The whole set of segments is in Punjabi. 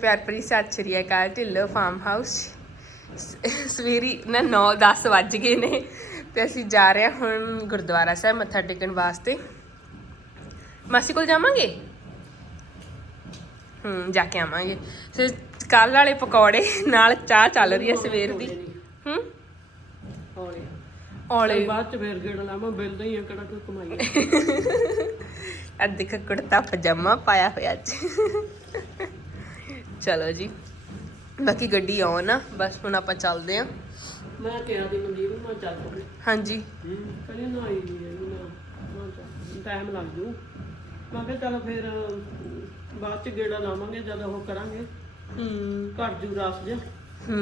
ਪਿਆਰ ਭਰੀ ਸਤਿ ਸ਼੍ਰੀ ਅਕਾਲ ਢਿੱਲੋ ਫਾਰਮ ਹਾਊਸ ਸਵੇਰੀ ਨਾ 9 10 ਵੱਜ ਗਏ ਨੇ ਤੇ ਅਸੀਂ ਜਾ ਰਹੇ ਹਾਂ ਹੁਣ ਗੁਰਦੁਆਰਾ ਸਾਹਿਬ ਮੱਥਾ ਟੇਕਣ ਵਾਸਤੇ। ਮਾਸੀ ਕੋਲ ਜਾਵਾਂਗੇ? ਹੂੰ ਜਾ ਕੇ ਆਵਾਂਗੇ। ਤੇ ਕੱਲ ਵਾਲੇ ਪਕੌੜੇ ਨਾਲ ਚਾਹ ਚੱਲ ਰਹੀ ਹੈ ਸਵੇਰ ਦੀ। ਹੂੰ? ਹੌਲੇ। ਔਲੇ ਬਾਅਦ ਚ ਫੇਰ ਗੇੜ ਲਾਵਾਂ ਬਿਲਦਾ ਹੀ ਆ ਕਿਹੜਾ ਕੋਈ ਕਮਾਈ। ਅੱਜ ਦੇਖ ਕੁੜਤਾ ਪਜਾਮਾ ਪਾਇਆ ਹੋਇਆ ਅੱਜ। ਚਲੋ ਜੀ। ਬਾਕੀ ਗੱਡੀ ਆਉਣ ਆ ਬਸ ਹੁਣ ਆਪਾਂ ਚੱਲਦੇ ਆ। ਮੈਂ ਕਿਹਾ ਦੀ ਮਨਦੀਪ ਨੂੰ ਮੈਂ ਚੱਲ ਪਈ ਹਾਂਜੀ। ਕਹਿੰਦੀ ਨਾ ਆਈ ਨਹੀਂ ਇਹਨੂੰ ਮੈਂ ਮੈਂ ਚੱਲ ਟਾਈਮ ਲੱਗ ਜੂ। ਮੈਂ ਕਿਹਾ ਚੱਲ ਫੇਰ ਅਮ, ਬਾਅਦ ਚ ਗੇੜਾ ਲਾਵਾਂਗੇ ਜਦ ਉਹ ਕਰਾਂਗੇ। ਹੂੰ। ਘਰ ਜੂ ਰਸ ਜਾ ਹੂੰ।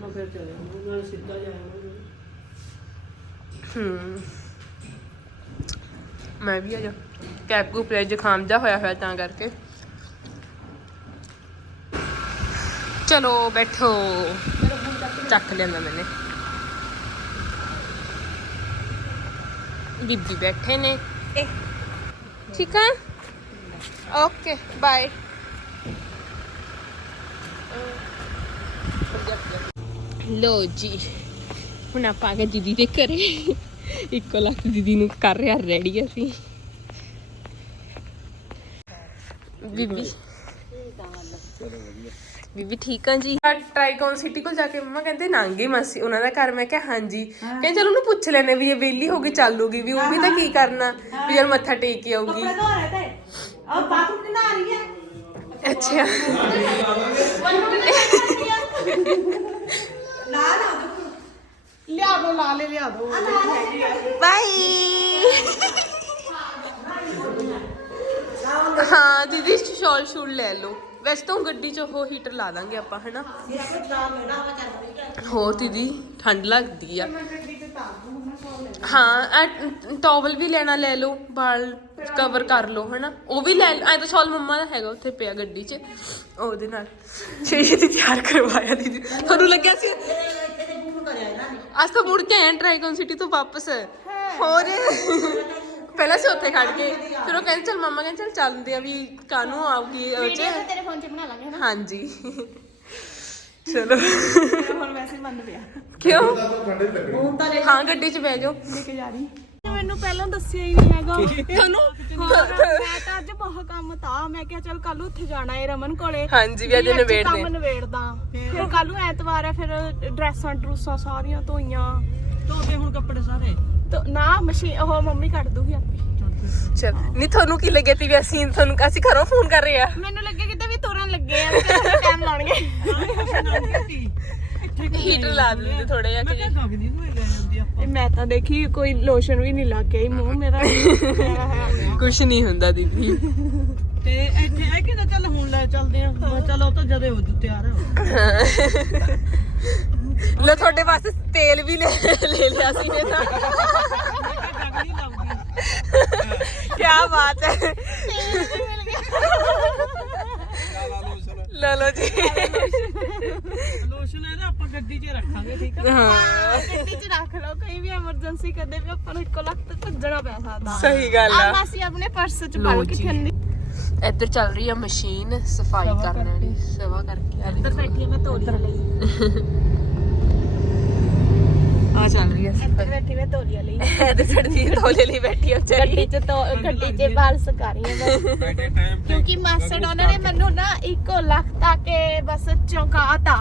ਮੈਂ ਫਿਰ ਚਲੇ ਜਾਵਾਂਗਾ ਮੈਂ ਸਿੱਧਾ ਜਾਵਾਂਗਾ ਹੂੰ। ਮੈਂ ਵੀ ਆ ਜਾ। ਕੈਪ ਕੂ ਪਲੇ ਜ਼ੁਕਾਮ ਜਾ ਹੋਇਆ ਹੋਇਆ ਤਾਂ ਕਰਕੇ। ਚਲੋ ਬੈਠੋ। ਚੱਕ ਲਿਆਂਦਾ ਮੈਨੇ। ਬੀਬੀ ਬੈਠੇ ਨੇ। ਠੀਕ ਆ? Okay bye. ਲੋ ਜੀ ਹੁਣ ਆਪਾਂ ਆ ਗਏ ਦੀਦੀ ਦੇ ਘਰੇ। ਇੱਕੋ ਲੱਖ ਦੀਦੀ ਨੂੰ ਕਰ ਰਿਹਾ ਰੈਡੀ ਅਸੀਂ। ਬੀਬੀ। ਬੀਬੀ ਠੀਕ ਆ ਜੀ ਟ੍ਰਾਈਕੌਨ ਸਿਟੀ ਕੋਲ ਜਾ ਕੇ ਮੰਮਾ ਕਹਿੰਦੇ ਨਾਂਗੇ ਮਾਸੀ ਉਹਨਾਂ ਦਾ ਘਰ ਮੈਂ ਕਿਹਾ ਹਾਂਜੀ ਕਹਿੰਦੇ ਚਲ ਉਹਨੂੰ ਪੁੱਛ ਲੈਣੇ ਵੀ ਇਹ ਵਿਹਲੀ ਹੋ ਕੇ ਚੱਲੂਗੀ ਵੀ ਉਹ ਵੀ ਤਾਂ ਕੀ ਕਰਨਾ ਵੀ ਜਦ ਮੱਥਾ ਟੇਕ ਕੇ ਆਊਗੀ अब बाथरूम में ना आ रही है ਅੱਛਾ ला ला ਲਿਆ ਦੋ ਲਾ ਲੈ ਲਿਆ ਦੋ ਬਾਈ ਹਾਂ ਦੀਦੀ ਸ਼ਾਲ ਸ਼ੂਲ ਲੈ ਲਓ ਵੈਸੇ ਤਾਂ ਗੱਡੀ 'ਚ ਉਹ ਹੀਟਰ ਲਾ ਦਾਂਗੇ ਆਪਾਂ ਹਨਾ? ਹੋਰ ਦੀਦੀ ਠੰਡ ਲੱਗਦੀ ਆ। ਹਾਂ ਟਾਵਲ ਵੀ ਲੈਣਾ ਲੈ ਲਓ ਵਾਲ ਕਵਰ ਕਰ ਲਓ ਹਨਾ? ਉਹ ਵੀ ਲੈ ਐ ਤਾਂ ਸ਼ਾਲ ਮੰਮਾ ਦਾ ਹੈਗਾ ਉੱਥੇ ਪਿਆ ਗੱਡੀ 'ਚ ਉਹਦੇ ਨਾਲ। ਛੇ ਦੀ ਤਿਆਰ ਕਰਵਾਇਆ ਦੀਦੀ। ਤੁਹਾਨੂੰ ਲੱਗਿਆ ਸੀ? ਅੱਜ ਤਾਂ ਮੁੜ ਕੇ ਆਏ ਟ੍ਰਾਈਕਨ ਸਿਟੀ ਤੋਂ ਵਾਪਸ। ਹੋਰ? ਪਹਿਲਾਂ ਅਸੀਂ ਉੱਥੇ ਖੜ ਗਏ ਫਿਰ ਉਹ ਕਹਿੰਦੇ ਚਲ ਮੰਮਾ ਕਹਿੰਦੇ ਚਲ ਚੱਲਦੇ ਆ ਵੀ ਕਾਨੂੰ ਆਉਗੀ ਉਹ ਚ ਹਾਂਜੀ। ਚਲੋ। ਹੁਣ ਵੈਸੇ ਹੀ ਬੰਦ ਕਿਉਂ? ਠੰਡੇ ਤਾਂ ਲੈ ਹਾਂ ਗੱਡੀ 'ਚ ਬਹਿ ਜਾਓ। ਲੈ ਕੇ ਜਾ ਰਹੀ। ਮੈਨੂੰ ਪਹਿਲਾਂ ਦੱਸਿਆ ਹੀ ਨਹੀਂ ਹੈਗਾ। ਤੁਹਾਨੂੰ? ਮੈਂ ਤਾਂ ਅੱਜ ਬਹੁਤ ਕੰਮ ਤਾਂ ਮੈਂ ਕਿਹਾ ਚਲ ਕੱਲ ਉੱਥੇ ਜਾਣਾ ਹੈ ਰਮਨ ਕੋਲੇ। ਹਾਂਜੀ ਵੀ ਅੱਜ ਨਵੇੜ ਕੰਮ ਦੇ। ਨਵੇੜਦਾ ਫਿਰ? ਕੱਲ ਨੂੰ ਐਤਵਾਰ ਹੈ ਫਿਰ ਡਰੈਸਾਂ ਡਰੂਸਾਂ ਸਾਰੀਆਂ ਧੋਈਆਂ। ਧੋਤੇ ਹੁਣ ਕੱਪੜੇ ਸਾਰੇ। ਤਾਂ ਨਾ ਮਸ਼ੀਨ ਉਹ ਮੰਮੀ ਕੱਢ ਦੂਗੀ ਆਪੇ। ਚਲ ਨਹੀਂ ਤੁਹਾਨੂੰ ਕੀ ਲੱਗਿਆ ਤੀ ਵੀ ਅਸੀਂ ਤੁਹਾਨੂੰ ਅਸੀਂ ਘਰੋਂ ਫੋਨ ਕਰ ਰਹੇ ਆ? ਮੈਨੂੰ ਲੱਗੇ ਕਿਤੇ ਵੀ ਤੁਰਨ ਲੱਗੇ ਆ ਤੇ ਟਾਈਮ ਲਾਉਣਗੇ ਹੀਟਰ ਲਾ ਦਿੰਦੇ ਥੋੜੇ ਜਿਹਾ ਕਿ ਨੂੰ ਲੈ ਜਾਂਦੀ ਇਹ ਮੈਂ ਤਾਂ ਦੇਖੀ ਕੋਈ ਲੋਸ਼ਨ ਵੀ ਨਹੀਂ ਲੱਗ ਗਿਆ ਈ ਮੂੰਹ ਮੇਰਾ। ਹੈ ਕੁਝ ਨਹੀਂ ਹੁੰਦਾ ਦੀਦੀ। ਤੇ ਇੱਥੇ ਹੈ ਕਿ ਨਾ ਚੱਲ ਹੁਣ ਲੈ ਚੱਲਦੇ ਆ। ਮੈਂ ਚੱਲ ਉਹ ਤਾਂ ਜਦੇ ਹੋ ਜੂ ਤਿਆਰ ਲੈ ਤੁਹਾਡੇ ਵਾਸਤੇ ਤੇਲ ਵੀ ਲੈ ਲੈ ਲਿਆ ਸੀ ਨੇ ਤਾਂ। ਕੀ ਬਾਤ ਹੈ। ਲੈ ਲੋ ਜੀ। ਲੋਸ਼ਨ ਇਹਦਾ ਆਪਾਂ ਗੱਡੀ 'ਚ ਰੱਖਾਂਗੇ ਠੀਕ ਆ ਹਾਂ। ਗੱਡੀ 'ਚ ਰੱਖ ਲਓ। ਕੋਈ ਵੀ ਐਮਰਜੈਂਸੀ ਕਦੇ ਵੀ ਆਪਾਂ ਨੂੰ ਇੱਕੋ ਲੱਖ ਤੇ ਭੱਜਣਾ ਪੈ ਸਕਦਾ। ਸਹੀ ਗੱਲ ਆ। ਆ ਮਾਸੀ ਆਪਣੇ ਪਰਸ 'ਚ ਲਓ ਪਾ ਕੇ। ਠੰਡੀ। ਇੱਧਰ ਚੱਲ ਰਹੀ ਆ ਮਸ਼ੀਨ ਸਫ਼ਾਈ ਕਰਨ ਵਾਲੀ। ਸਵਾ ਕਰਕੇ। ਆ ਇੱਧਰ ਬੈਠੀ ਆ ਮੈਂ ਤੋਲੀਆ ਲਈ। ਆ ਚੱਲ ਰਹੀ ਆ ਇੱਧਰ ਬੈਠੀ ਮੈਂ ਤੋਲੀਆ ਲਈ। ਇਹਦੇ ਸੜਦੀ ਤੋਲੇ ਲਈ ਬੈਠੀ ਆ ਵਿਚਾਰੀ। ਗੱਡੀ 'ਚ ਤੋ ਗੱਡੀ 'ਚ ਬਾਲ ਸਕਾ ਰਹੀ ਕਿਉਂਕਿ ਮਾਸੜ ਉਹਨਾਂ ਨੇ ਮੈਨੂੰ ਨਾ ਇੱਕੋ ਲੱਖ ਤੱਕ ਬਸ ਚੌਂਕਾਤਾ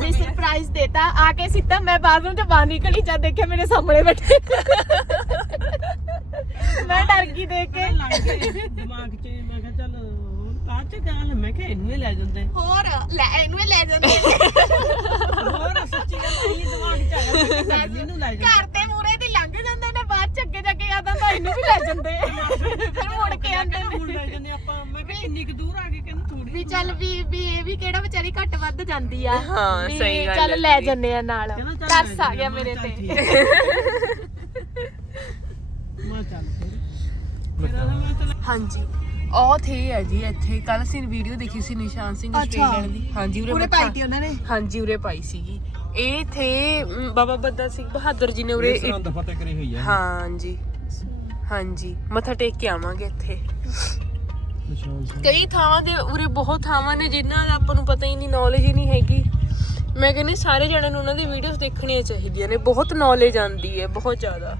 ਵੀ ਸਰਪ੍ਰਾਈਜ਼ ਦੇਤਾ। ਆ ਕੇ ਸਿੱਧਾ ਮੈਂ ਬਾਥਰੂਮ 'ਚ ਬਾਹਰ ਨਿਕਲੀ ਜਦ ਦੇਖਿਆ ਮੇਰੇ ਸਾਹਮਣੇ ਬੈਠੇ। ਮੈਂ ਡਰ ਗਈ ਦੇਖ ਕੇ। ਲੱਗ ਗਏ ਦਿਮਾਗ 'ਚ ਮੈਂ ਕਿਹਾ ਚੱਲ ਕਾਹ 'ਚ ਗੱਲ ਮੈਂ ਕਿਹਾ ਇਹਨੂੰ ਹੀ ਲੈ ਜਾਂਦੇ। ਹੋਰ ਲੈ ਇਹਨੂੰ ਹੀ ਲੈ ਜਾਂਦੇ। ਹੋਰ ਘਰ ਦੇ ਮੂਰੇ ਦੀ ਲੰਘ ਜਾਂਦੇ ਨੇ ਬਾਅਦ ਚ ਅੱਗੇ ਜਾ ਕੇ ਯਾਦਾਂ ਤਾਂ ਇਹਨੂੰ ਵੀ ਲੈ ਜਾਂਦੇ। ਫਿਰ ਮੁੜ ਕੇ ਆਉਂਦੇ ਹੁਣ ਨੇ। ਲੈ ਜਾਂਦੇ ਆਪਾਂ ਮੈਂ ਕਿਹਾ ਕਿੰਨੀ ਕੁ ਦੂਰ ਆ ਗਏ ਕਹਿੰਦੇ ਥੋੜੀ ਵੀ ਚੱਲ ਵੀ ਵੀ ਇਹ ਵੀ ਕਿਹੜਾ ਵਿਚਾਰੀ ਘੱਟ ਵੱਧ ਜਾਂਦੀ ਆ। ਹਾਂ, ਵੀ ਸਹੀ ਗੱਲ ਚੱਲ ਹੈ ਲੈ ਜੀ। ਜੰਨੇ ਆ ਨਾਲ। ਕਹਿੰਦਾ ਚੱਲ ਤਰਸ ਲੈ ਆ ਗਿਆ ਜਾਂਦੇ ਮੇਰੇ ਆ, ਤੇ। ਚੱਲ ਮੈਂ ਚੱਲ ਫਿਰ। ਫਿਰ ਉਹਦਾ ਮੈਂ ਚੱਲ ਹਾਂਜੀ। ਉਹ ਥੇ ਹੈ ਜੀ ਇੱਥੇ। ਕੱਲ ਅਸੀਂ ਵੀਡੀਓ ਦੇਖੀ ਸੀ ਨਿਸ਼ਾਨ ਸਿੰਘ ਆਸਟ੍ਰੇਲੀਅਨ ਦੀ। ਹਾਂਜੀ ਉਰੇ ਮੱਥਾ ਉਹਨਾਂ ਨੇ? ਹਾਂਜੀ ਉਰੇ ਪਾਈ ਸੀਗੀ। ਇਹ ਥੇ ਬਾਬਾ ਬੰਦਾ ਸਿੰਘ ਬਹਾਦਰ ਜੀ ਨੇ ਉਰੇ ਸਰਹੰਦ ਫਤਿਹ ਕਰੀ ਹੋਈ ਹੈ ਹਾਂਜੀ। ਹਾਂਜੀ ਮੱਥਾ ਟੇਕ ਕੇ ਆਵਾਂਗੇ ਇੱਥੇ। ਕਈ ਥਾਵਾਂ ਦੇ ਉਰੇ ਬਹੁਤ ਥਾਵਾਂ ਨੇ ਜਿਨ੍ਹਾਂ ਦਾ ਆਪਾਂ ਨੂੰ ਪਤਾ ਹੀ ਨਹੀਂ ਨੌਲੇਜ ਹੀ ਨਹੀਂ ਹੈਗੀ। ਮੈਂ ਕਹਿੰਦੀ ਸਾਰੇ ਜਣਿਆਂ ਨੂੰ ਉਹਨਾਂ ਦੀ ਵੀਡੀਓਜ਼ ਦੇਖਣੀਆਂ ਚਾਹੀਦੀਆਂ ਨੇ। ਬਹੁਤ ਨੌਲੇਜ ਆਉਂਦੀ ਹੈ ਬਹੁਤ ਜ਼ਿਆਦਾ।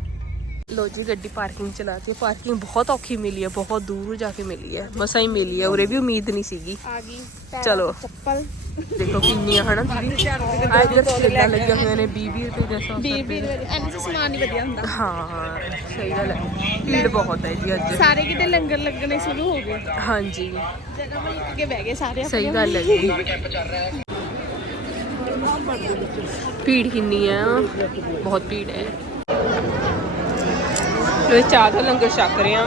ਲੋ ਜੀ ਗੱਡੀ ਪਾਰਕਿੰਗ ਚਲਾਤੀ ਹੈ ਪਾਰਕਿੰਗ ਬਹੁਤ ਔਖੀ ਮਿਲੀ ਹੈ ਬਹੁਤ ਦੂਰ ਜਾ ਕੇ ਮਿਲੀ ਹੈ ਮਸਾਂ ਹੀ ਮਿਲੀ ਹੈ ਉਰੇ ਵੀ ਉਮੀਦ ਨਹੀਂ ਸੀਗੀ ਆ ਗਈ ਚਲੋ ਚੱਪਲ ਦੇਖੋ ਕਿੰਨੀਆਂ ਹਨਾ ਦੀਦੀ ਆ ਇੱਧਰ ਸੇਲਾਂ ਲੱਗੀਆਂ ਹੋਈਆਂ ਨੇ 20 20 ਰੁਪਏ ਦੇ 100 ਵੀਰ ਵੀਰ ਐਨ ਚ ਸਮਾਨ ਹੀ ਵਧੀਆ ਹੁੰਦਾ ਹਾਂ ਸਹੀ ਗੱਲ ਹੈ ਭੀੜ ਬਹੁਤ ਹੈ ਜੀ ਅੱਜ ਸਾਰੇ ਕਿਤੇ ਲੰਗਰ ਲੱਗਣੇ ਸ਼ੁਰੂ ਹੋ ਗਏ ਹਾਂਜੀ ਜਗ੍ਹਾ ਮਿਲ ਕੇ ਬਹਿ ਗਏ ਸਾਰੇ ਸਹੀ ਗੱਲ ਹੈ ਜੀ ਭੀੜ ਕਿੰਨੀ ਹੈ ਬਹੁਤ ਭੀੜ ਹੈ ਇਹ ਚਾਹ ਦਾ ਲੰਗਰ ਛਕ ਰਹੇ ਆ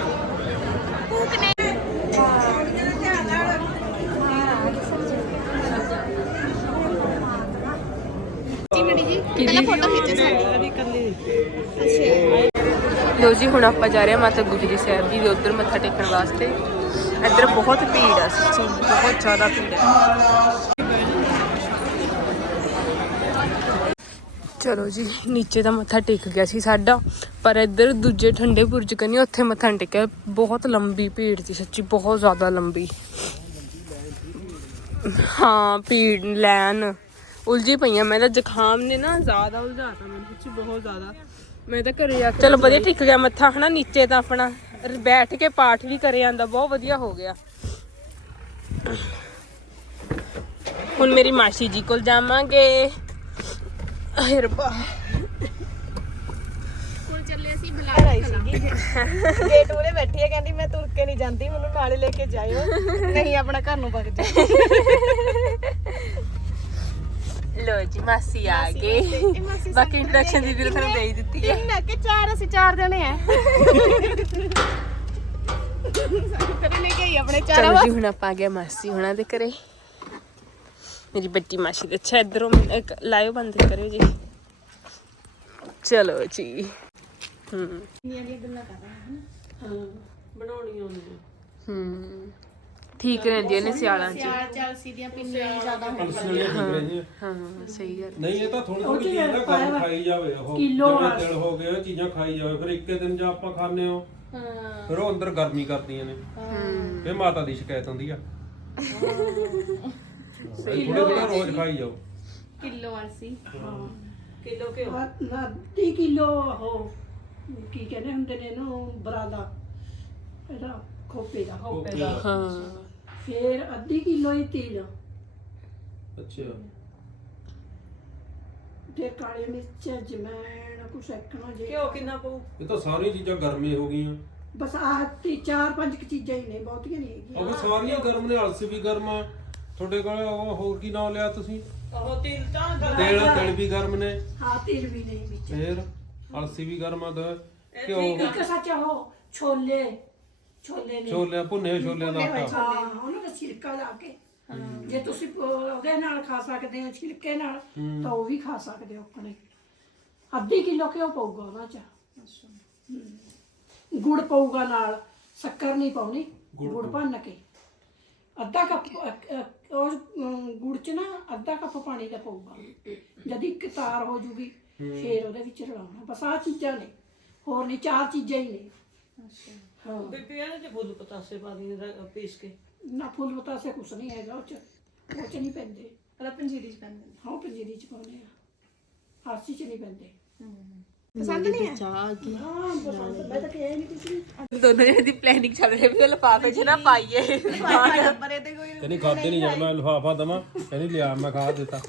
ਫੋਟੋ ਖਿੱਚੇ ਸਾਡੀ। ਅੱਛਾ। ਲੋ ਜੀ ਹੁਣ ਆਪਾਂ ਜਾ ਰਹੇ ਹਾਂ ਮਾਤਾ ਗੁਜਰੀ ਸਾਹਿਬ ਜੀ ਦੇ ਉੱਧਰ ਮੱਥਾ ਟੇਕਣ ਵਾਸਤੇ। ਇੱਧਰ ਬਹੁਤ ਭੀੜ ਹੈ ਸੱਚੀ ਬਹੁਤ ਜ਼ਿਆਦਾ ਭੀੜ ਹੈ ਚਲੋ ਜੀ। ਨੀਚੇ ਦਾ ਮੱਥਾ ਟੇਕ ਗਿਆ ਸੀ ਸਾਡਾ ਪਰ ਇੱਧਰ ਦੂਜੇ ਠੰਡੇ ਬੁਰਜ ਕਨੀ ਉੱਥੇ ਮੱਥਾ ਟੇਕਿਆ। ਬਹੁਤ ਲੰਬੀ ਭੀੜ ਸੀ ਸੱਚੀ ਬਹੁਤ ਜ਼ਿਆਦਾ ਲੰਬੀ। ਹਾਂ ਭੀੜ ਲੈਣ ਉਲਝੀ ਪਈਆਂ। ਮੈਂ ਤਾਂ ਜ਼ੁਕਾਮ ਨੇ ਨਾ ਜ਼ਿਆਦਾ ਉਲਝਾਤਾ ਮੈਨੂੰ ਸੱਚੀ ਬਹੁਤ ਜ਼ਿਆਦਾ। ਮੈਂ ਤਾਂ ਘਰੇ ਆ ਚਲੋ ਵਧੀਆ ਟਿਕ ਗਿਆ ਮੱਥਾ ਹਨਾ? ਨੀਚੇ ਤਾਂ ਆਪਣਾ ਬੈਠ ਕੇ ਪਾਠ ਵੀ ਕਰੇ ਜਾਂਦਾ ਬਹੁਤ ਵਧੀਆ ਹੋ ਗਿਆ। ਹੁਣ ਮੇਰੀ ਮਾਸੀ ਜੀ ਕੋਲ ਜਾਵਾਂਗੇ। ਆਏ ਰੱਬਾ। ਕੋਲ ਚੱਲੇ ਅਸੀਂ ਬੁਲਾ ਰਹੀ ਸੀਗੀ। ਗੇਟ ਉਰੇ ਬੈਠੀ ਹੈ ਕਹਿੰਦੀ ਮੈਂ ਤੁਰ ਕੇ ਨਹੀਂ ਜਾਂਦੀ ਮੈਨੂੰ ਨਾਲੇ ਲੈ ਕੇ ਜਾਇਓ। ਨਹੀਂ ਆਪਣਾ ਘਰ ਨੂੰ ਵਗ ਜਾ। ਲੋ ਜੀ ਮਾਸੀ ਆ ਗਏ। ਬਾਕੀ ਇੰਟਰੈਕਸ਼ਨ ਦੀ ਵੀ ਤੁਹਾਨੂੰ ਦੇ ਹੀ ਦਿੱਤੀ ਹੈ ਤਿੰਨ ਕਿ ਚਾਰ ਅਸੀਂ ਚਾਰ ਜਣੇ ਆ। ਕਰੇ ਲੈ ਕੇ ਆਈ ਆਪਣੇ ਚਾਰ ਚਲੋ ਜੀ ਹੁਣ ਆਪਾਂ ਆ ਗਏ ਮਾਸੀ ਹੁਣਾਂ ਦੇ ਘਰੇ। ਮੇਰੀ ਬੱਟੀ ਮਾਸੀ ਦੇ ਅੱਛਾ ਇਧਰੋਂ ਇੱਕ ਲਾਈਵ ਬੰਦ ਕਰਿਓ ਜੀ। ਚਲੋ ਜੀ। ਹੂੰ। ਹਾਂ ਬਣਾਉਣੀ ਆਉਂਦੀ ਹੈ। ਹੂੰ ਠੀਕ ਰਹਿੰਦੀਆਂ ਨੇ ਸਿਆਲਾਂ 'ਚ। ਚਾਰ ਚਾਰ ਸੀਦੀਆਂ ਪਿੰਨੀਆਂ ਜ਼ਿਆਦਾ ਹੋਣ ਹਾਂ ਸਹੀ ਗੱਲ। ਨਹੀਂ ਇਹ ਤਾਂ ਥੋੜੀ ਥੋੜੀ ਚੀਜ਼ ਨਾ ਕੰਮ ਖਾਈ ਜਾਵੇ ਉਹ। ਜਿਵੇਂ ਦਿਲ ਹੋ ਗਏ ਉਹ ਚੀਜ਼ਾਂ ਖਾਈ ਜਾਵੇ। ਫਿਰ ਇੱਕੇ ਦਿਨ ਜੇ ਆਪਾਂ ਖਾਣੇ ਹੋ। ਫਿਰ ਉਹ ਅੰਦਰ ਗਰਮੀ ਕਰਦੀਆਂ ਨੇ। ਫਿਰ ਮਾਤਾ ਦੀ ਸ਼ਿਕਾਇਤ ਹੁੰਦੀ ਆ। ਥੋੜੇ ਥੋੜੇ ਰੋਜ਼ ਖਾਈ ਜਾਓ। ਕਿਲੋ ਅਲਸੀ ਕਿਲੋ ਘਿਓ। ਨਾ 30 ਕਿਲੋ ਉਹ ਕੀ ਕਹਿੰਦੇ ਹੁੰਦੇ ਨੇ ਇਹਨੂੰ ਬਰਾਦਾ। ਇਹਦਾ ਖੋਪੇ ਦਾ। ਹੋਪੇ ਦਾ। ਹਾਂ। ਫਿਰ ਅੱਧੀ ਕਿਲੋ ਹੀ ਤੇਲ। ਅੱਛਾ। ਤੇ ਕਾਲੇ ਮਿਰਚ ਜਮੈਣ ਕੁਛ ਐਕਣਾ ਜੇ। ਘਿਓ ਕਿੰਨਾ ਪਊ? ਇਹ ਤਾਂ ਸਾਰੀਆਂ ਚੀਜ਼ਾਂ ਗਰਮੇ ਹੋ ਗਈਆਂ। ਬਸ ਆਹ ਤੀ ਚਾਰ ਪੰਜ ਕੁ ਚੀਜ਼ਾਂ ਹੀ ਨੇ ਬਹੁਤੀਆਂ ਨਹੀਂ ਹੈਗੀਆਂ। ਉਹ ਵੀ ਸਾਰੀਆਂ ਗਰਮ ਨੇ ਅਲਸੀ ਵੀ ਗਰਮ ਆ। ਤੁਹਾਡੇ ਕੋਲ ਉਹ ਹੋਰ ਕੀ ਨਾਮ ਲਿਆ ਤੁਸੀਂ? ਉਹ ਤਿਲ ਤਾਂ ਗਰਮ ਤੇਲ ਤੇਲ ਵੀ ਗਰਮ ਨੇ। ਹਾਂ ਤੇਲ ਵੀ ਨਹੀਂ ਵਿੱਚ। ਫਿਰ ਅਲਸੀ ਵੀ ਗਰਮ ਆ ਦ ਘਿਓ ਇੱਕ ਸੱਚ ਉਹ ਛੋਲੇ ਛੋਲੇ ਨੇ। ਛੋਲੇ ਭੁੰਨੇ ਹੋਏ ਛੋਲਿਆਂ ਦਾ ਆਟਾ। ਹਾਂ ਉਹਨਾਂ ਦਾ ਛਿਲਕਾ ਲਾ ਕੇ। ਜੇ ਤੁਸੀਂ ਪ- ਉਹਦੇ ਨਾਲ ਖਾ ਸਕਦੇ ਹੋ ਛਿਲਕੇ ਨਾਲ ਤਾਂ ਉਹ ਵੀ ਖਾ ਸਕਦੇ ਹੋ ਆਪਣੇ। ਅੱਧੀ ਕਿਲੋ ਕਿਉਂ ਪਊਗਾ ਉਹਨਾਂ ਚ। ਹਮ। ਗੁੜ ਪਊਗਾ ਨਾਲ ਸ਼ੱਕਰ ਨਹੀਂ ਪਾਉਣੀ। ਗੁੜ ਭੰਨ ਕੇ। ਅੱਧਾ ਕੱਪ ਅ- ਅ- ਉਹ ਅਮ, ਗੁੜ ਚ ਨਾ ਅੱਧਾ ਕੱਪ ਪਾਣੀ ਦਾ ਪਊਗਾ। ਜਦ ਇੱਕ ਤਾਰ ਹੋ ਜੂਗੀ ਫੇਰ ਉਹਦੇ ਵਿੱਚ ਰਲਾਉਣਾ। ਬਸ ਆਹ ਚੀਜ਼ਾਂ ਨੇ ਹੋਰ ਨਹੀਂ ਚਾਰ ਚੀਜ਼ਾਂ ਹੀ ਨੇ। ਹਾਂ। ਨੇ ਫੁੱਲ ਪਤਾਸੇ ਪਾ ਦੀ ਪੀਸ ਕੇ। ਨਾ ਫੁੱਲ ਬਤਾਸੇ ਕੁਛ ਨਹੀਂ ਹੈਗਾ ਉਹ ਚ ਉਹ ਚ ਨਹੀਂ ਪੈਂਦੇ। ਪਹਿਲਾਂ ਪੰਜੀਰੀ ਚ ਪੈਂਦੇ ਨੇ। ਹਾਂ ਉਹ ਪੰਜੀਰੀ ਚ ਪਾਉਂਦੇ ਆ। ਆਰਸੀ ਚ ਨਹੀਂ ਪੈਂਦੇ। ਪਸੰਦ ਨਹੀਂ ਹੈ ਹਾਂ ਪਸੰਦ ਮੈਂ ਤਾਂ ਕਿਹਾ ਹੀ ਨਹੀਂ ਕੁਛ ਵੀ। ਦੋਨੋਂ ਜਣੇ ਦੀ ਪਲੈਨਿੰਗ ਚੱਲ ਰਹੀ ਵੀ ਉਹ ਲਿਫਾਫੇ 'ਚ ਨਾ ਪਾਈਏ। ਬਰੇ ਤੇ ਕੋਈ ਕਹਿੰਦੀ ਖਾਦੇ ਨਹੀਂ ਜਾਣਾ ਮੈਂ ਲਿਫਾਫਾ ਦਵਾਂ ਕਹਿੰਦੀ ਲਿਆ ਮੈਂ ਖਾ ਦਿੱਤਾ।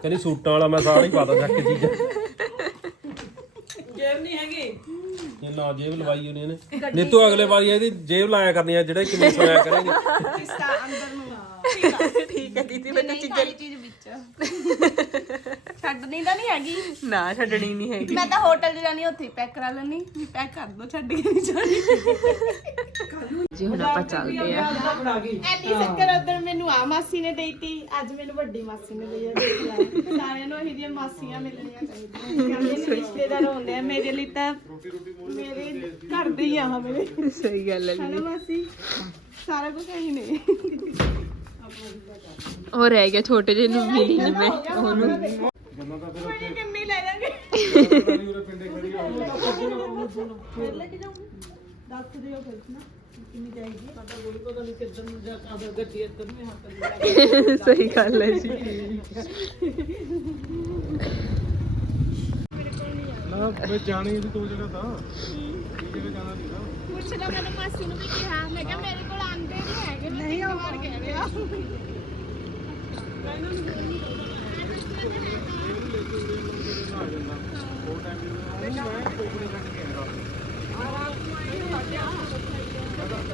ਕਹਿੰਦੀ ਸੂਟਾਂ ਵਾਲਾ ਮੈਂ ਸਾਰਾ ਹੀ ਪਾਦਾ ਚੱਕ ਕੇ ਚੀਜ਼ਾਂ। ਜੇਬ ਨਹੀਂ ਹੈਗੀ? ਇਹ ਨਾ ਜੇਬ ਲਵਾਈ ਉਹਨੇ ਨੇ ਨਹੀਂ ਤੂੰ ਅਗਲੇ ਵਾਰੀ ਇਹਦੀ ਜੇਬ ਲਾਇਆ ਕਰਨੀ ਆ ਜਿਹੜੇ ਕਿੰਨੇ ਸੋਇਆ ਕਰੇਂਗੇ। ਕਿਸਾ ਅੰਦਰ ਨੂੰ ਠੀਕ ਹੈ ਦੀਦੀ ਜੇ ਨਹੀਂ ਖਾਲੀ ਚੀਜ਼ ਵਿੱਚ। ਛੱਡਣੀ ਤਾਂ ਨਹੀਂ ਹੈਗੀ। ਨਾ ਛੱਡਣੀ ਨਹੀਂ ਹੈਗੀ। ਮੈਂ ਤਾਂ ਹੋਟਲ 'ਚ ਜਾਣੀ ਉੱਥੇ ਪੈਕ ਕਰਾ ਲੈਣੀ ਵੀ ਪੈਕ ਕਰ ਦੋ ਛੱਡ ਕੇ ਨਹੀਂ ਜਾਣੀ। ਜੀ ਹੁਣ ਆਪਾਂ ਚੱਲਦੇ ਆ ਐਨੀ ਸ਼ੱਕਰ ਉਧਰ ਮੈਨੂੰ ਆ ਮਾਸੀ ਨੇ ਦੇਈਤੀ ਅੱਜ ਮੈਨੂੰ ਵੱਡੀ ਮਾਸੀ ਨੇ ਦੇਈ ਆ ਦੇਖ ਲੈ। ਸਾਰਿਆਂ ਨੂੰ ਇਹੋ ਜਿਹੀਆਂ ਮਾਸੀਆਂ ਮਿਲਣੀਆਂ ਚਾਹੀਦੀਆਂ। ਕਹਿੰਦੇ ਨੇ ਰਿਸ਼ਤੇਦਾਰ ਹੁੰਦੇ ਆ ਮੇਰੇ ਲਈ ਤਾਂ ਮੇਰੇ ਘਰ ਦੇ ਹੀ ਆ ਮੇਰੇ। ਸਹੀ ਗੱਲ ਹੈ ਹਨਾ ਮਾਸੀ ਸਾਰਾ ਕੁਝ ਹੀ ਨੇ। ਉਹ ਰਹਿ ਗਿਆ ਛੋਟੇ ਜਿਹੇ ਨੂੰ ਮਿਲੀ ਨਹੀਂ ਮੈਂ। ਉਹਨੂੰ ਕੋਈ ਕਿੰਨੀ ਲੈ ਜਾਗੇ ਦੱਸ ਦਿਓ ਫਿਰ ਨਾ ਕਿੰਨੀ ਚਾਹੀਦੀ ਸਾਡਾ ਕੋਈ ਪਤਾ ਨਹੀਂ ਕਿੱਧਰ ਨੂੰ ਜਾ ਕੇ ਗੱਡੀ ਇੱਧਰ ਨੂੰ ਹੱਥ ਲਿਆ ਸਹੀ ਗੱਲ ਹੈ ਜੀ। ਨਾ ਮੈਂ ਜਾਣੀ ਸੀ ਤੂੰ ਜਗ੍ਹਾ ਤਾਂ। ਕੀ ਜਗ੍ਹਾ ਜਾਣਾ ਸੀ ਨਾ ਪੁੱਛਣਾ ਮੈਂ ਤਾਂ ਮਾਸੀ ਨੂੰ ਵੀ ਕਿਹਾ। ਮੈਂ ਕਿਹਾ ਮੇਰੇ ਕੋਲ ਆਂਦੇ ਨਹੀਂ ਹੈਗੇ ਮੈਂ ਨਹੀਂ ਵਾਰ ਕਹਿ ਰਿਹਾ।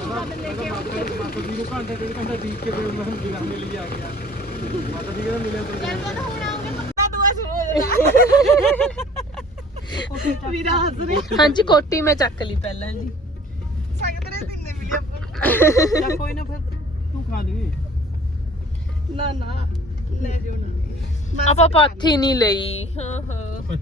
ਮਾਤਾ ਜੀ ਨੂੰ ਘੰਟੇ ਡੇਢ ਘੰਟਾ ਠੀਕ ਕੇ ਫਿਰ ਮੈਂ ਬਿਨਾਂ ਮਿਲ ਹੀ ਆ ਗਿਆ ਮਾਤਾ ਜੀ ਕਹਿੰਦਾ ਮਿਲਿਆ ਤੂੰ ਜਦੋਂ ਹੁਣ ਆਉਂਗੇ ਪੱਕਾ ਦੁਆ ਸ਼ੁਰੂ ਹੋ ਜਾਣਾ ਵੀਰਾ ਹੱਸ ਰਿਹਾ ਹਾਂਜੀ ਕੋਟੀ ਮੈਂ ਚੱਕ ਲਈ ਪਹਿਲਾਂ ਜੀ। ਸੰਗਤ ਨੇ ਤਿੰਨੇ ਮਿਲੀ ਆਪਾਂ ਜਾਂ ਕੋਈ ਨਾ ਫਿਰ ਤੂੰ ਖਾ ਲਈ ਨਾ ਨਾ। ਲੈ ਜੋ ਨਾ। ਆਪਾਂ ਪਾਥੀ ਨਹੀਂ ਲਈ। ਹਾਂ ਹਾਂ।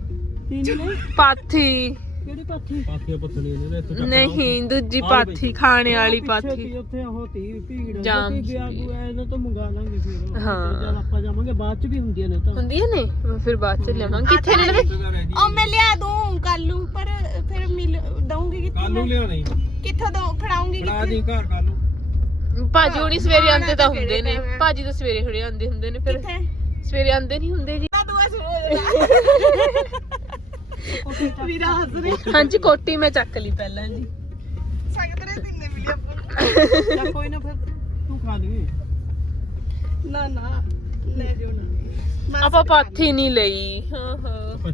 ਨੇ? ਪਾਥੀ। ਕਿਹੜੀ ਪਾਥੀ? ਪਾਥੀਆਂ ਪੱਥਣੀਆਂ ਨੇ ਇੱਥੇ ਨਹੀਂ ਦੂਜੀ ਪਾਥੀ ਖਾਣੇ ਵਾਲੀ ਪਾਥੀ। ਉੱਥੇ ਉਹ ਤੀ ਭੀੜ ਜੇ ਗਿਆ। ਕੋਈ ਇਹਨਾਂ ਤੋਂ ਮੰਗਾ ਲਾਂਗੇ ਫਿਰ। ਹਾਂ। ਜਦ ਆਪਾਂ ਜਾਵਾਂਗੇ ਬਾਅਦ ਚ ਵੀ ਹੁੰਦੀਆਂ ਨੇ ਤਾਂ। ਹੁੰਦੀਆਂ ਨੇ? ਫਿਰ ਬਾਅਦ ਚ ਲਿਆਵਾਂਗੀ ਕਿੱਥੇ ਨੇ? ਨਾ ਉਹ ਮੈਂ ਲਿਆ ਦੂੰ ਕੱਲੂ ਪਰ ਫਿਰ ਮਿਲ ਦਊਂਗੀ ਕਿੱਥੇ ਕੱਲ ਨੂੰ ਲਿਆ ਨਹੀਂ ਕਿੱਥੋਂ ਦਊਂ? ਫੜਾਉਂਗੀ ਬਣਾ ਦੀ ਘਰ ਕੱਲ ਨੂੰ। ਭਾਜੀ ਹੁਣੀ ਸਵੇਰੇ ਆਂਦੇ ਤਾਂ ਹੁੰਦੇ ਨੇ। ਭਾਜੀ ਤਾਂ ਸਵੇਰੇ ਹੁਣੇ ਆਂਦੇ ਹੁੰਦੇ ਨੇ ਫਿਰ ਸਵੇਰੇ ਆਂਦੇ ਨਹੀਂ ਹੁੰਦੇ ਜੀ। ਵੀਰਾ ਹੱਸ ਰਿਹਾ ਹਾਂਜੀ ਕੋਟੀ ਮੈਂ ਚੱਕ ਲਈ ਪਹਿਲਾਂ ਜੀ। ਸੰਗਤ ਨੇ ਤਿੰਨੇ ਮਿਲੀ ਆਪਾਂ ਕੋਈ ਨਾ ਫਿਰ ਤੂੰ ਖਾ ਲਈ। ਨਾ ਨਾ ਲੈ ਜੋ ਨਾ। ਆਪਾਂ ਪਾਥੀ ਨਹੀਂ ਲਈ ਹਾਂ ਹਾਂ।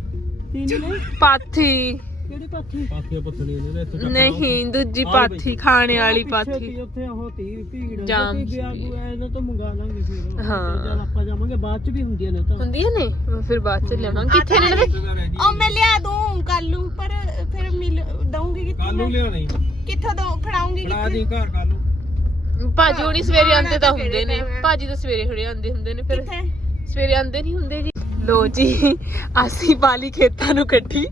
ਪਾਥੀ। ਕਿਹੜੀ ਪਾਥੀ? ਪਾਥੀਆਂ ਪੱਥਣੀਆਂ ਨੇ ਇੱਥੇ ਨਹੀਂ ਦੂਜੀ ਪਾਥੀ ਖਾਣੇ ਵਾਲੀ ਪਾਥੀ। ਉੱਥੇ ਉਹ ਤੀ ਭੀੜ ਜਾਮ ਸੀ। ਕੋਈ ਇਹਨਾਂ ਤੋਂ ਮੰਗਾ ਲਾਂਗੇ ਫਿਰ। ਹਾਂ। ਜਦ ਆਪਾਂ ਜਾਵਾਂਗੇ ਬਾਅਦ ਚ ਵੀ ਹੁੰਦੀਆਂ ਨੇ ਤਾਂ। ਹੁੰਦੀਆਂ ਨੇ? ਮੈਂ ਫਿਰ ਬਾਅਦ ਚ ਲਿਆਵਾਂਗੀ ਕਿੱਥੇ ਨੇ ਨਾ ਉਹ ਮੈਂ ਲਿਆ ਦੂੰ ਕੱਲੂ ਪਰ ਫਿਰ ਮਿਲ ਦਊਂਗੀ ਕੱਲ ਨੂੰ ਕਿੱਥੇ ਲਿਆ ਨਹੀਂ ਕਿੱਥੋਂ ਦਊਂ? ਫੜਾਉਂਗੀ ਬਣਾ ਦੀ ਘਰ ਕੱਲ ਨੂੰ। ਭਾਜੀ ਹੁਣੀ ਸਵੇਰੇ ਆਂਦੇ ਤਾਂ ਹੁੰਦੇ ਨੇ। ਭਾਜੀ ਤਾਂ ਸਵੇਰੇ ਹੁਣੇ ਆਂਦੇ ਹੁੰਦੇ ਨੇ ਫਿਰ ਕਿੱਥੇ? ਸਵੇਰੇ ਆਂਦੇ ਨਹੀਂ ਹੁੰਦੇ ਜੀ। ਲੋ ਜੀ ਅਸੀਂ ਬਾਲੀ ਖੇਤਾਂ ਨੂੰ ਕੱਢੀ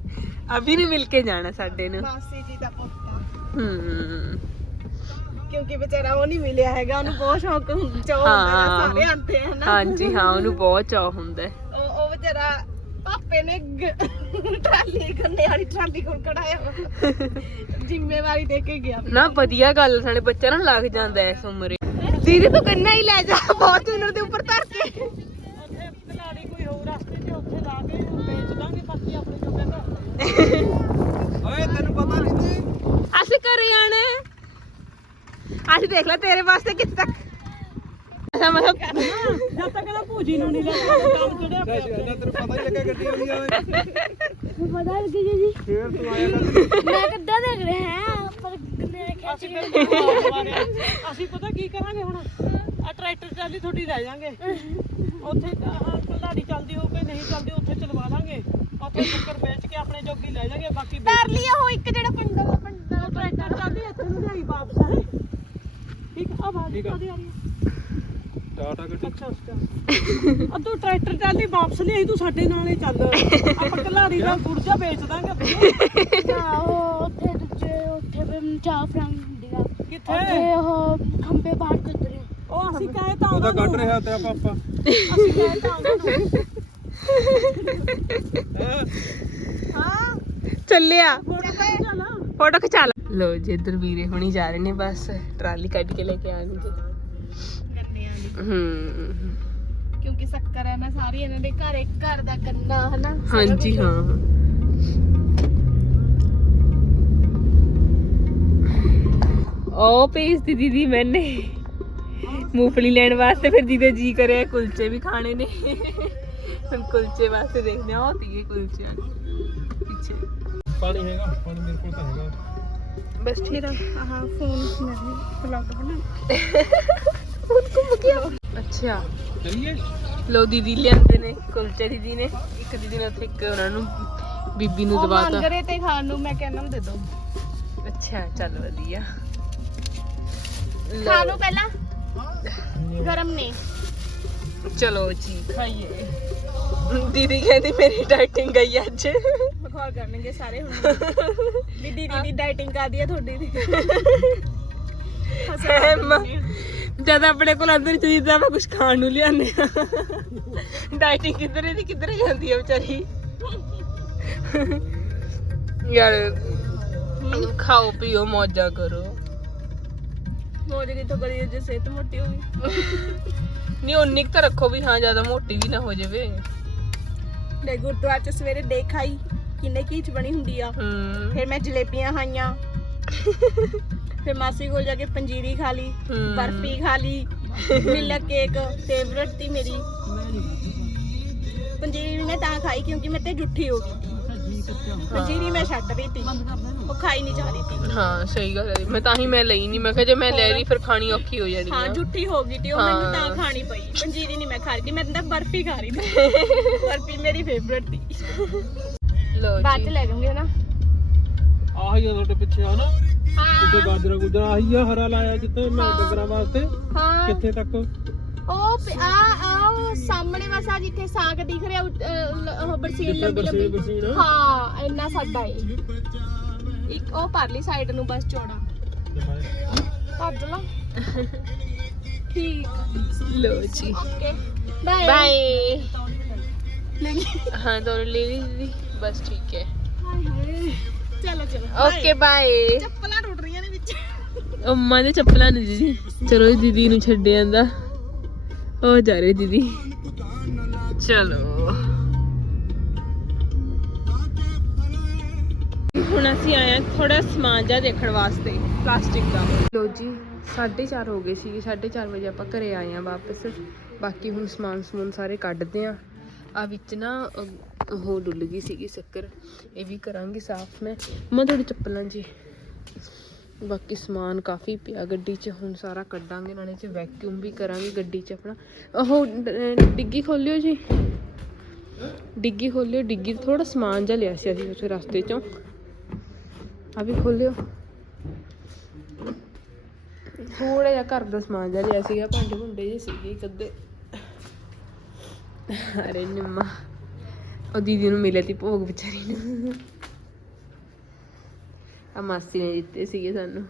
ਅਭੀ ਨੇ ਮਿਲ ਕੇ ਜਾਣਾ ਸਾਡੇ ਨੂੰ। ਮਾਸੀ ਜੀ ਦਾ ਪੁੱਤਾ ਹੂੰ। ਕਿਉਂਕਿ ਵਿਚਾਰਾ ਉਹ ਨਹੀਂ ਮਿਲਿਆ ਹੈਗਾ ਉਹਨੂੰ ਬਹੁਤ ਸ਼ੌਕ ਹੁੰਦਾ ਹਾਂ। ਹੁੰਦਾ ਸਾਰੇ ਆਂਦੇ ਹਨ ਹਾਂਜੀ ਹਾਂ ਉਹਨੂੰ ਬਹੁਤ ਚਾਹ ਹੁੰਦਾ। ਹੈ ਉਹ ਉਹ ਵਿਚਾਰਾ ਪਾਪੇ ਨੇ ਗ- ਟਰਾਲੀ ਕੰਨੇ ਵਾਲੀ ਟਰਾਲੀ ਕੋਲ ਕਢਾਇਆ। ਜ਼ਿੰਮੇਵਾਰੀ ਦੇ ਕੇ ਗਿਆ। ਨਾ ਵਧੀਆ ਗੱਲ ਸਾਡੇ ਬੱਚਾ ਨਾ ਲੱਗ ਜਾਂਦਾ ਐ ਇਸ ਉਮਰੇ। ਦੀਦੀ ਤੂੰ ਕੰਨਾ ਹੀ ਲੈ ਜਾ ਬਹੁਤ ਉਨਰ ਦੇ ਉੱਪਰ ਧਰ ਕੇ ਉੱਥੇ ਕਲਾੜੀ ਕੋਈ ਹੋਰ ਰਸਤੇ ਤੇ ਉੱਥੇ ਲਾ ਕੇ ਵੇਚ ਦਾਂਗੇ ਬਾਕੀ ਆਪਣੇ ਜੋ ਕਹਿੰਦਾ ਓਏ ਤੈਨੂੰ ਪਤਾ ਨਹੀਂ ਤੇ ਅਸੀਂ ਘਰੇ ਆਣਾ ਹੈ। ਅਸੀਂ ਦੇਖ ਲੈ ਤੇਰੇ ਵਾਸਤੇ ਕਿੱਥੇ ਤੱਕ। ਅਸਾਂ ਮਤਲਬ ਜਦ ਤੱਕ ਨਾ ਭੂਜੀ ਨੂੰ ਨਹੀਂ ਲੱਗਾ ਕੰਮ ਚੜਿਆ ਪਿਆ ਤੈਨੂੰ ਪਤਾ ਹੀ ਲੱਗਾ ਗੱਡੀ ਵਾਲੀ ਆਵੇ ਪਤਾ ਲੱਗ ਗਿਆ ਜੀ। ਫੇਰ ਤੂੰ ਆਇਆ ਕਰ ਮੈਂ ਕਿੱਦਾਂ ਦੇਖ ਰਿਹਾ ਹਾਂ ਪਰ ਅਸੀਂ ਫਿਰ ਮਾਰਿਆ। ਅਸੀਂ ਪਤਾ ਕੀ ਕਰਾਂਗੇ ਹੁਣ? ਆ ਟਰੈਕਟਰ ਟਰਾਲੀ ਤੁਹਾਡੀ ਲੈ ਜਾਾਂਗੇ। ਉੱਥੇ ਕਲਾੜੀ ਚੱਲਦੀ ਹੋਊਗੀ ਨਹੀਂ ਚੱਲਦੀ ਉੱਥੇ ਚਲਵਾ ਲਾਂਗੇ। ਉੱਥੇ ਚੱਕਰ ਵੇਚ ਕੇ ਆਪਣੇ ਜੋਗੀ ਲੈ ਜਾਾਂਗੇ ਬਾਕੀ ਕਰ ਲਿਆ ਉਹ ਇੱਕ ਜਿਹੜਾ ਪਿੰਡਾਂ ਦਾ ਪਿੰਡਾਂ ਦਾ ਟਰੈਕਟਰ ਚੱਲਦੀ ਇੱਥੇ ਨੂੰ ਲਿਆਈ ਵਾਪਸ ਹੈ ਠੀਕ ਆ। ਟਾਟਾ ਗੱਡੀ। ਅੱਛਾ ਅੱਛਾ। ਆ ਤੂੰ ਟਰੈਕਟਰ ਟਰਾਲੀ ਵਾਪਸ ਲਿਆਈ ਤੂੰ ਸਾਡੇ ਨਾਲ ਹੀ ਚੱਲ। ਆਪਾਂ ਕਲਾੜੀ ਦਾ ਗੁਰਜਾ ਵੇਚ ਦਾਂਗੇ ਨਾ। ਉਹ ਉੱਥੇ ਦੂਜੇ ਉੱਥੇ ਵੀ ਚਾਹ ਫਰੰਗ ਹੁੰਦੀ ਆ। ਕਿੱਥੇ? ਉੱਥੇ ਉਹ ਖੰਬੇ ਬਾਹਰ ਕੱਢ ਉਹ ਅਸੀਂ ਕਹੇ ਤਾਂ ਉਹਦਾ ਕੱਢ ਰਿਹਾ ਤੇਰਾ ਪਾਪਾ ਅਸੀਂ ਕਹੇ ਤਾਂ ਉਹਨਾਂ ਨੂੰ। ਹਾਂ? ਚੱਲਿਆ। ਚੱਲ ਫੋਟੋ ਖਿਚਾ ਲਾ। ਲੋ ਜੀ ਇੱਧਰ ਵੀਰੇ ਹੁਣੀ ਜਾ ਰਹੇ ਨੇ ਬਸ ਟਰਾਲੀ ਕੱਢ ਕੇ ਲੈ ਕੇ ਆਣਗੇ ਕੰਨਿਆਂ ਦੀ ਹੂੰ। ਕਿਉਂਕਿ ਸ਼ੱਕਰ ਹੈ ਨਾ ਸਾਰੀ ਇਹਨਾਂ ਦੇ ਘਰ ਇੱਕ ਘਰ ਦਾ ਕੰਨਾ ਹਨਾ? ਹਾਂਜੀ ਹਾਂ। ਉਹ ਭੇਜਦੀ ਦੀਦੀ ਮੈਨੇ। ਮੂੰਗਫਲੀ ਲੈਣ ਵਾਸਤੇ ਫਿਰ ਦੀਦੇ ਜੀ ਕਰਿਆ ਕੁਲਚੇ ਵੀ ਖਾਣੇ ਨੇ। ਹੁਣ ਕੁਲਚੇ ਵਾਸਤੇ ਦੇਖਦੇ ਆ ਉਹ ਤੀਏ ਕੁਲਚੇ ਆ ਪਿੱਛੇ। ਪਾਣੀ ਹੈਗਾ ਪਾਣੀ ਮੇਰੇ ਕੋਲ ਤਾਂ ਹੈਗਾ। ਬਸ ਠੀਕ। ਆ ਆਹ ਫੋਨ ਨਹੀਂ ਵਲੌਗ ਬਣਾ। ਅੱਛਾ। ਚਲਿਏ? ਲੋ ਦੀਦੀ ਲਿਆਂਦੇ ਨੇ ਕੁਲਚੇ ਦੀਦੀ ਨੇ। ਇੱਕ ਦੀਦੀ ਨੇ ਉੱਥੇ ਇੱਕ ਉਹਨਾਂ ਨੂੰ ਬੀਬੀ ਨੂੰ ਦਵਾਤਾ ਮੰਗ ਰਹੇ ਤੇ ਖਾਣ ਨੂੰ ਮੈਂ ਕਹਿੰਦਾ ਦੇ ਦੋ। ਅੱਛਾ ਚੱਲ ਵਧੀਆ। ਖਾ ਲਓ ਪਹਿਲਾਂ। ਗਰਮ ਨੇ। ਚਲੋ ਜੀ ਖਾਈਏ। ਦੀਦੀ ਕਹਿੰਦੀ ਮੇਰੀ ਡਾਈਟਿੰਗ ਗਈ ਅੱਜ। ਬਖੌਲ ਕਰਨਗੇ ਸਾਰੇ ਹੁਣ। ਵੀ ਦੀਦੀ ਦੀ ਡਾਈਟਿੰਗ ਕਰਦੀ ਆ ਤੁਹਾਡੀ ਦੀ? ਜਦ ਆਪਣੇ ਕੋਲ ਅੰਦਰ ਚੀਜ਼ਾਂ ਮੈਂ ਕੁਝ ਖਾਣ ਨੂੰ ਲਿਆਨੇ ਆ ਡਾਈਟਿੰਗ ਕਿੱਧਰ ਇਹਦੀ ਕਿੱਧਰ ਜਾਂਦੀ ਆ ਵਿਚਾਰੀ? ਯਾਰ ਖਾਓ ਪੀਓ ਮੌਜਾਂ ਕਰੋ। ਮੋਜ ਕੀ ਤਾਂ ਕਰੀ ਜੇ ਸਿਹਤ ਮੋਟੀ ਹੋ ਗਈ। ਨਹੀਂ ਉਨੀ ਕੁ ਤਾਂ ਰੱਖੋ ਵੀ ਹਾਂ ਜ਼ਿਆਦਾ ਮੋਟੀ ਵੀ ਨਾ ਹੋ ਜਾਵੇ। ਦੇ ਗੁਰਦੁਆਰੇ ਚ ਸਵੇਰੇ ਦੇਖ ਆਈ। ਕਿੰਨੇ ਕੀ ਚ ਬਣੀ ਹੁੰਦੀ ਆ। ਹੂੰ। ਫਿਰ ਮੈਂ ਜਲੇਬੀਆਂ ਖਾਈਆਂ। ਫਿਰ ਮਾਸੀ ਕੋਲ ਜਾ ਕੇ ਪੰਜੀਰੀ ਖਾ ਲਈ ਹਮ। ਬਰਫੀ ਖਾ ਲਈ ਮਿਲਕ ਕੇਕ ਫੇਵਰਟ ਸੀ ਮੇਰੀ। ਪੰਜੀਰੀ ਵੀ ਮੈਂ ਤਾਂ ਖਾਈ ਕਿਉਂਕਿ ਮੈਂ ਤੇ ਜੁੱਠੀ ਹੋ ਗਈ। ਪੰਜੀਰੀ ਮੈਂ ਛੱਡ ਰਹੀ ਉਹ ਖਾਈ ਨਹੀਂ ਜਾ ਰਹੀ ਸੀ ਹਾਂ ਸਹੀ ਗੱਲ ਹੈ। ਮੈਂ ਤਾਂ ਹੀ ਮੈਂ ਲਈ ਨਹੀਂ ਮੈਂ ਕਿਹਾ ਜੇ ਮੈਂ ਲੈ ਲਈ ਫਿਰ ਖਾਣੀ ਔਖੀ ਹੋ ਜਾਣੀ ਹਾਂ ਆ ਜੁੱਠੀ ਹੋ ਗਈ ਤੇ। ਉਹ ਮੈਨੂੰ ਹਾਂ। ਤਾਂ ਖਾਣੀ ਪਈ। ਪੰਜੀਰੀ ਨਹੀਂ ਮੈਂ ਖਾ ਰਹੀ ਮੈਂ ਤਾਂ ਬਰਫੀ ਖਾ ਰਹੀ ਸੀ ਬਰਫੀ ਮੇਰੀ ਫੇਵਰਟ ਸੀ ਲੋ ਆਹੀ ਆ ਤੁਹਾਡੇ ਪਿੱਛੇ ਆ ਨਾ ਉੱਤੇ ਹਾਂ ਗਾਜਰਾ ਗੁਜਰਾ ਆਹੀ ਆ ਹਰਾ ਲਾਇਆ ਜਿੱਥੇ ਮੈਂ ਹਾਂ। ਵਾਸਤੇ। ਕਿੱਥੇ ਤੱਕ? ਉਹ ਆ ਆ ਉਹ ਸਾਹਮਣੇ ਬਸ ਜਿੱਥੇ ਸਾਗ ਦਿਖ ਰਿਹਾ ਉਹ ਬਰਸੀਨ ਲੰਬੀ ਲੰਬੀ ਹਾਂ ਇੰਨਾ ਸਾਡਾ ਏ। ਇੱਕ ਉਹ ਪਰਲੀ ਸਾਈਡ ਨੂੰ ਬਸ ਚੌੜਾ। ਭੱਜ ਲਾ। ਠੀਕ। ਲੋ ਜੀ। ਓਕੇ ਬਾਏ ਬਾਏ ਹਾਂ ਦੋਨੋਂ ਲੈ ਲਈ ਬਸ ਠੀਕ ਹੈ। ਹਾਏ ਹਾਏ। ਚਲੋ ਚਲੋ। ਓਕੇ ਬਾਏ ਚੱਪਲਾਂ ਟੁੱਟ ਰਹੀਆਂ ਨੇ ਵਿੱਚ। ਅੰਮਾ ਦੇ ਚੱਪਲਾਂ ਨੇ ਦੀਦੀ। ਚਲੋ ਜੀ ਦੀਦੀ ਨੂੰ ਛੱਡ ਜਾਂਦਾ। ਉਹ ਜਾ ਰਹੇ ਦੀਦੀ। ਚਲੋ। ਹੁਣ ਅਸੀਂ ਆਏ ਆ ਥੋੜਾ ਸਮਾਨ ਜਿਹਾ ਦੇਖਣ ਵਾਸਤੇ ਪਲਾਸਟਿਕ ਦਾ। ਲੋ ਜੀ 4:30 ਹੋ ਗਏ ਸੀਗੇ। 4:30 ਵਜੇ ਆਪਾਂ ਘਰੇ ਆਏ ਆ ਵਾਪਸ। ਬਾਕੀ ਹੁਣ ਸਮਾਨ ਸਮੂਨ ਸਾਰੇ ਕੱਢਦੇ ਆ ਆ ਵਿੱਚ ਨਾ ਉਹ ਡੁੱਲ ਗਈ ਸੀਗੀ ਸ਼ੱਕਰ ਇਹ ਵੀ ਕਰਾਂਗੀ ਸਾਫ਼ ਮੈਂ। ਮੈਂ ਤੁਹਾਡੀ ਚੱਪਲਾਂ ਜੀ। ਬਾਕੀ ਸਮਾਨ ਕਾਫੀ ਪਿਆ ਗੱਡੀ 'ਚ। ਹੁਣ ਸਾਰਾ ਕੱਢਾਂਗੇ, ਨਾਲੇ 'ਚ ਵੈਕਿਊਮ ਵੀ ਕਰਾਂਗੇ ਗੱਡੀ 'ਚ ਆਪਣਾ। ਉਹ ਡਿੱਗੀ ਖੋਲਿਓ ਜੀ। ਡਿੱਗੀ ਖੋਲਿਓ, ਡਿੱਗੀ ਥੋੜਾ ਸਮਾਨ ਜਿਹਾ ਲਿਆ ਸੀ ਅਸੀਂ ਉੱਥੇ ਰਸਤੇ 'ਚੋਂ। ਆ ਵੀ ਖੋਲਿਓ। ਥੋੜਾ ਜਿਹਾ ਘਰ ਦਾ ਸਮਾਨ ਜਿਹਾ ਲਿਆ ਸੀਗਾ। ਭਾਂਡੇ ਭੁੰਡੇ ਜਿਹੇ ਸੀਗੇ ਇੱਕ ਅੱਧੇ। ਅਰੇ ਨਿੰਮਾ। ਉਹ ਦੀਦੀ ਨੂੰ ਮਿਲਿਆ ਤੀ ਭੋਗ ਵਿਚਾਰੀ ਨੂੰ। ਆ ਮਾਸੀ ਨੇ ਦਿੱਤੇ ਸੀਗੇ ਸਾਨੂੰ।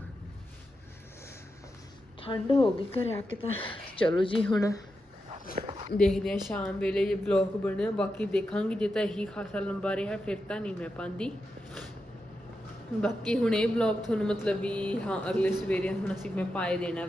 ਠੰਡ ਹੋ ਗਈ ਘਰੇ ਆ ਕੇ ਤਾਂ। ਚਲੋ ਜੀ ਹੁਣ ਦੇਖਦੇ ਆ ਸ਼ਾਮ ਵੇਲੇ ਜੇ ਬਲੌਗ ਬਣਿਆ, ਬਾਕੀ ਦੇਖਾਂਗੇ। ਜੇ ਤਾਂ ਇਹੀ ਖਾਸਾ ਲੰਬਾ ਰਿਹਾ, ਫਿਰ ਤਾਂ ਨਹੀਂ ਮੈਂ ਪਾਉਂਦੀ ਬਾਕੀ ਹੁਣ ਇਹ ਬਲੌਗ ਤੁਹਾਨੂੰ ਮਤਲਬ ਵੀ, ਹਾਂ, ਅਗਲੇ ਸਵੇਰੇ ਹੁਣ ਅਸੀਂ ਮੈਂ ਪਾਏ ਦੇਣਾ।